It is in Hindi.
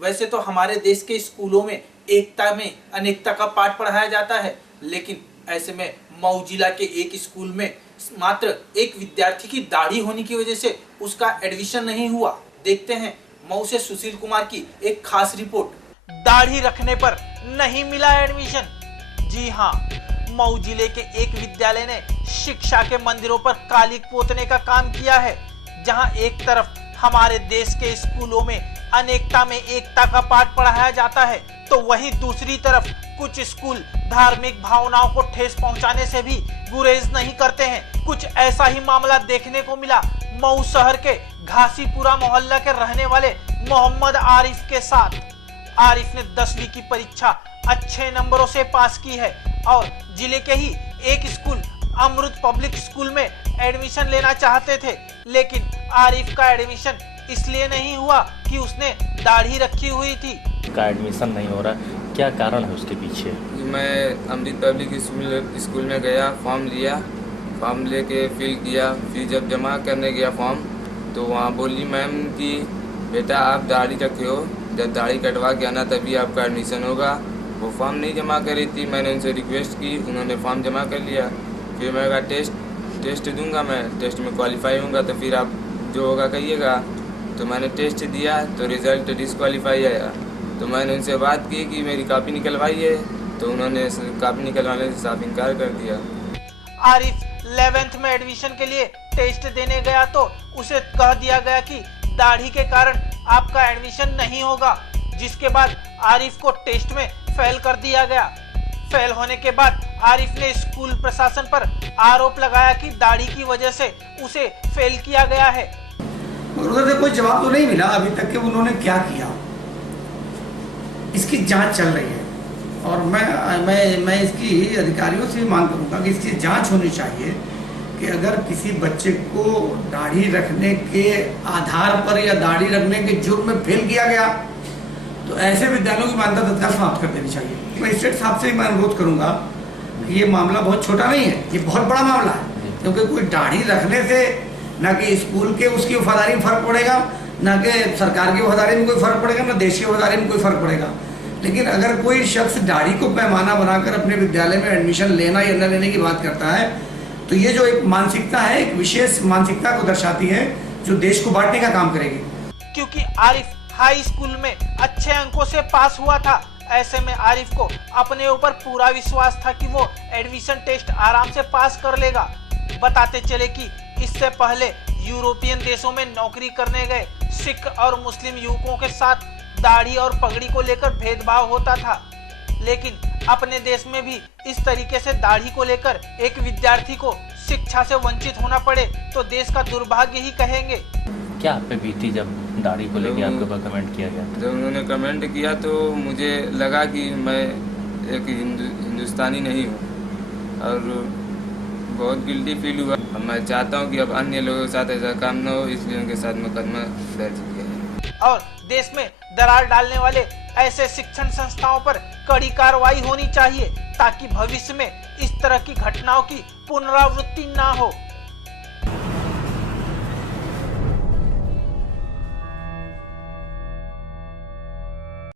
वैसे तो हमारे देश के स्कूलों में एकता में अनेकता का पाठ पढ़ाया जाता है, लेकिन ऐसे में मऊ जिला के एक स्कूल में मात्र एक विद्यार्थी की दाढ़ी होने की वजह से उसका एडमिशन नहीं हुआ। देखते हैं मऊ से सुशील कुमार की एक खास रिपोर्ट। दाढ़ी रखने पर नहीं मिला एडमिशन। जी हाँ, मऊ जिले के एक विद्यालय ने शिक्षा के मंदिरों पर कालिक पोतने का काम किया है। जहां एक तरफ हमारे देश के स्कूलों में अनेकता में एकता का पाठ पढ़ाया जाता है, तो वहीं दूसरी तरफ कुछ स्कूल धार्मिक भावनाओं को ठेस पहुंचाने से भी गुरेज नहीं करते हैं। कुछ ऐसा ही मामला देखने को मिला मऊ शहर के घासीपुरा मोहल्ला के रहने वाले मोहम्मद आरिफ के साथ। आरिफ ने 10वीं की परीक्षा अच्छे नंबरों से पास की है और जिले के ही एक स्कूल अमृत पब्लिक स्कूल में एडमिशन लेना चाहते थे, लेकिन आरिफ का एडमिशन इसलिए नहीं हुआ कि उसने दाढ़ी रखी हुई थी। का एडमिशन नहीं हो रहा, क्या कारण है उसके पीछे? मैं अमृत पब्लिक स्कूल में गया, फॉर्म लिया, फॉर्म लेके फिल किया। फिर जब जमा करने गया फॉर्म, तो वहाँ बोली मैम कि बेटा आप दाढ़ी रखे हो, जब दाढ़ी कटवा के आना तभी आपका एडमिशन होगा। वो फॉर्म नहीं जमा करी थी, मैंने उनसे रिक्वेस्ट की, उन्होंने फॉर्म जमा कर लिया। फिर मैं कहा टेस्ट दूंगा, मैं टेस्ट में क्वालिफाई होऊंगा तो फिर आप जो होगा कहिएगा। तो मैंने टेस्ट दिया तो रिज़ल्ट डिसक्वालीफाई आया। तो मैंने उनसे बात की कि मेरी कॉपी निकलवाइए, तो उन्होंने कॉपी निकलवाने से साफ इनकार कर दिया। आरिफ 11th में एडमिशन के लिए टेस्ट देने गया तो उसे कह दिया गया कि दाढ़ी के कारण आपका एडमिशन नहीं होगा, जिसके बाद आरिफ को टेस्ट में फेल कर दिया गया। फेल होने के बाद आरिफ ने स्कूल प्रशासन पर आरोप लगाया कि दाढ़ी की वजह से उसे फेल किया गया है। उधर से कोई जवाब तो नहीं मिला अभी तक कि उन्होंने क्या किया। इसकी जांच चल रही है और मैं इसकी अधिकारियों से मांग करूंगा कि इसकी जांच होनी चाहिए कि अगर किसी बच्चे को दाढ़ी रखने के आधार पर या दाढ़ी रखने के जुर्म में फेल किया गया तो ऐसे विद्यालयों की मान्यता तत्काल समाप्त कर देनी चाहिए। मजिस्ट्रेट साहब से मैं अनुरोध करूंगा कि ये मामला बहुत छोटा नहीं है, ये बहुत बड़ा मामला है, क्योंकि कोई दाढ़ी रखने से न कि स्कूल के उसकी वफादारी में फर्क पड़ेगा, न कि सरकार की वफादारी में कोई फर्क पड़ेगा, न देश की वफादारी में कोई फर्क पड़ेगा। लेकिन अगर कोई शख्स दाढ़ी को पैमाना बनाकर अपने विद्यालय में एडमिशन लेना या न लेने की बात करता है, तो ये जो एक मानसिकता है, एक विशेष मानसिकता को दर्शाती है जो देश को बांटने का काम करेगी। क्योंकि आरिफ हाई स्कूल में अच्छे अंकों से पास हुआ था, ऐसे में आरिफ को अपने ऊपर पूरा विश्वास था कि वो एडमिशन टेस्ट आराम से पास कर लेगा। बताते चले कि इससे पहले यूरोपियन देशों में नौकरी करने गए सिख और मुस्लिम युवकों के साथ दाढ़ी और पगड़ी को लेकर भेदभाव होता था, लेकिन अपने देश में भी इस तरीके से दाढ़ी को लेकर एक विद्यार्थी को शिक्षा से वंचित होना पड़े तो देश का दुर्भाग्य ही कहेंगे। क्या आप पे बीती जब दाढ़ी को लेकर आपके ऊपर कमेंट किया गया? जब उन्होंने कमेंट किया तो मुझे लगा कि मैं एक हिंदुस्तानी नहीं हूँ और बहुत गिल्टी फील हुआ। मैं चाहता हूँ कि अब अन्य लोगों के साथ ऐसा काम न हो, इसलिए उनके साथ मुकदमा दर्ज किया है। और देश में दरार डालने वाले ऐसे शिक्षण संस्थाओं पर कड़ी कार्रवाई होनी चाहिए ताकि भविष्य में इस तरह की घटनाओं की पुनरावृत्ति ना हो।